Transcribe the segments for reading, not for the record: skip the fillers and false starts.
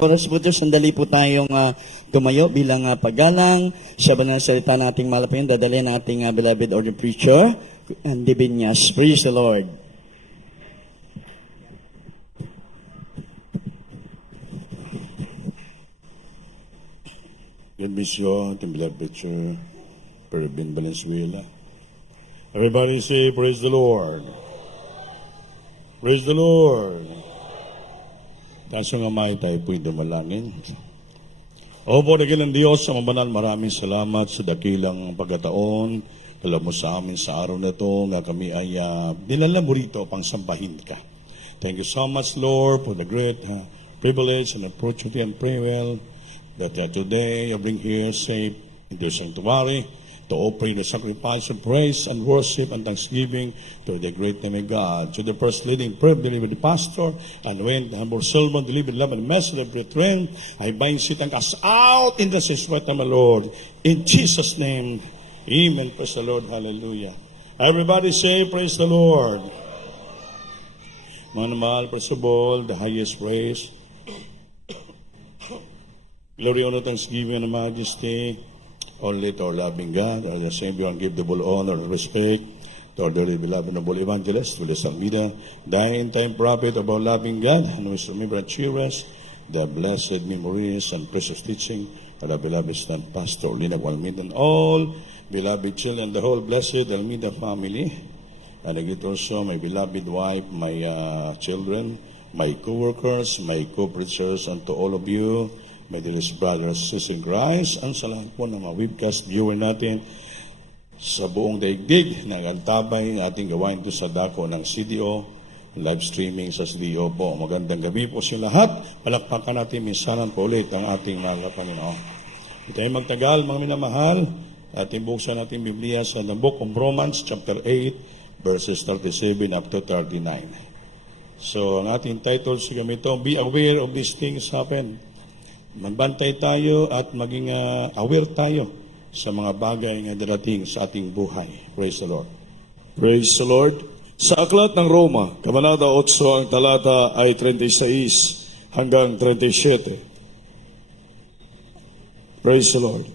Oras po Diyos, sandali po tayong tumayo bilang paggalang. Siya ba na salita ng ating malapihan, dadalhin ng ating beloved ordained preacher, Andy Binyas. Praise the Lord. God bless you, ating beloved preacher, Pervin Valenzuela. Everybody say, praise the Lord. Praise the Lord. Kaso nga may tayo po'y dumalangin. Opo, dakilang Diyos, sa mabanal, maraming salamat sa dakilang pagkataon. Alam mo sa amin sa araw na ito nga kami ay dinala mo rito pang sambahin ka. Thank you so much, Lord, for the great privilege and opportunity and pray well that today you bring here safe in the sanctuary to offering the sacrifice of praise and worship and thanksgiving to the great name of God. To the first leading prayer delivered the pastor, and when the humble servant delivered love and message of return, I bind Satan cast out in the sweat of my Lord. In Jesus' name, amen. Praise the Lord. Hallelujah. Everybody say, praise the Lord. Mga mahal, first of all, the highest praise. Glory, honor, thanksgiving, and majesty only to our loving God, our Savior, and give the full honor and respect to our dearly beloved noble evangelist, Julius Almeida, dying time prophet of our loving God, and we remember and cheer us the blessed memories and precious teaching of our beloved stand pastor, Lina Almeida, and all beloved children, the whole blessed Almeida family, and I greet also my beloved wife, my children, my co-workers, my co-preachers, and to all of you, my dearest brothers, sisters in Christ, ang sa lahat po ng mga webcast viewer natin sa buong daigdig na antabay ng ating gawain ito sa dako ng CDO, live streaming sa CDO po. Magandang gabi po sa lahat. Palakpakan natin minsanan po ulit ang ating mga Panginoon. Hindi tayo magtagal, mga minamahal. Ating buksan natin Biblia sa the book of Romans, chapter 8, verses 37 up to 39. So, ang ating title sa gamito, Be aware of these things happen. Magbantay tayo at maging aware tayo sa mga bagay na darating sa ating buhay. Praise the Lord. Praise the Lord. Sa Aklat ng Roma, Kabanata 8, ang talata ay 36 hanggang 37. Praise the Lord.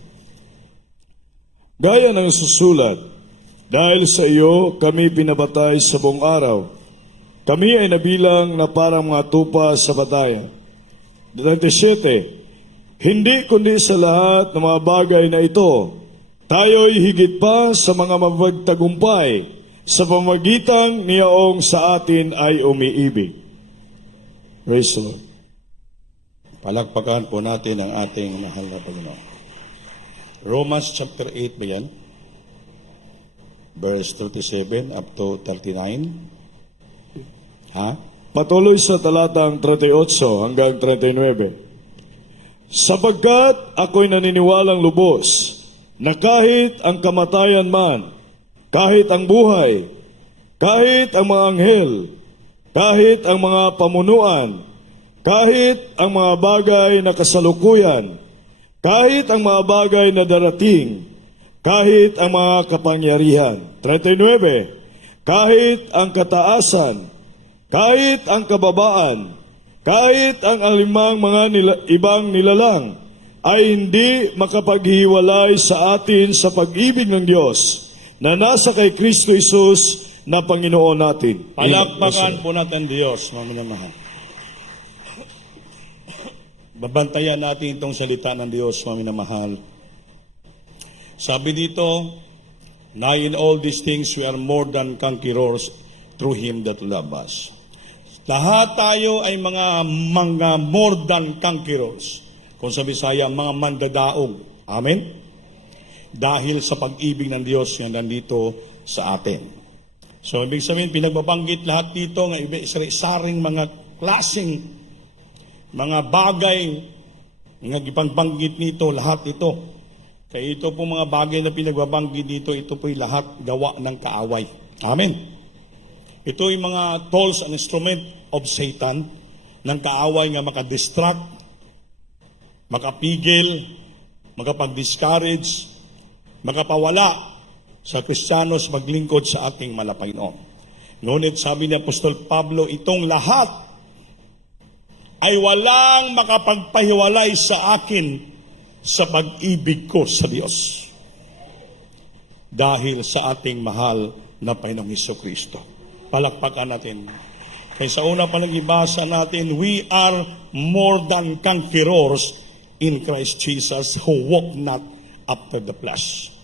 Gaya ng susulat, dahil sa iyo kami pinabatay sa buong araw. Kami ay nabilang na parang mga tupa sa batayan. 37. Hindi kundi sa lahat ng mga bagay na ito, tayo'y higit pa sa mga mapagtagumpay sa pamagitan niyaong sa atin ay umiibig. Praise the Lord. Palakpakan po natin ang ating mahal na Panginoon. Romans chapter 8 ba yan? Verse 37 up to 39. Ha? Patuloy sa talatang 38 hanggang 39. Sapagkat ako'y naniniwalang lubos na kahit ang kamatayan man, kahit ang buhay, kahit ang mga anghel, kahit ang mga pamunuan, kahit ang mga bagay na kasalukuyan, kahit ang mga bagay na darating, kahit ang mga kapangyarihan. 39. Kahit ang kataasan, kahit ang kababaan, kahit ang alimang mga ibang nilalang ay hindi makapaghiwalay sa atin sa pag-ibig ng Diyos na nasa kay Kristo Jesus na Panginoon natin. Palakpakan po natin Diyos, mga minamahal. Babantayan natin itong salita ng Diyos, mga minamahal. Sabi dito, na in all these things we are more than conquerors through Him that loved us. Lahat tayo ay mga more than conquerors. Kung sa Bisaya, mga mandadaog. Amen? Dahil sa pag-ibig ng Diyos na nandito sa atin. So, ibig sabihin, pinagbabanggit lahat dito ng saring mga klaseng mga bagay nga ipagbanggit nito, lahat ito. Kaya ito po mga bagay na pinagbabanggit dito, ito po'y lahat gawa ng kaaway. Amen? Ito ay mga tools and instrument of Satan ng kaaway nga makadistract, makapigil, makapag-discourage, makapawala sa Kristiyanos maglingkod sa ating Panginoon. Ngunit sabi ni Apostol Pablo, itong lahat ay walang makapagpahiwalay sa akin sa pag-ibig ko sa Diyos. Dahil sa ating mahal na Panginoong Hesukristo. Palakpakan natin. Kaya sa una pa ibasa natin, we are more than conquerors in Christ Jesus who walk not after the flesh.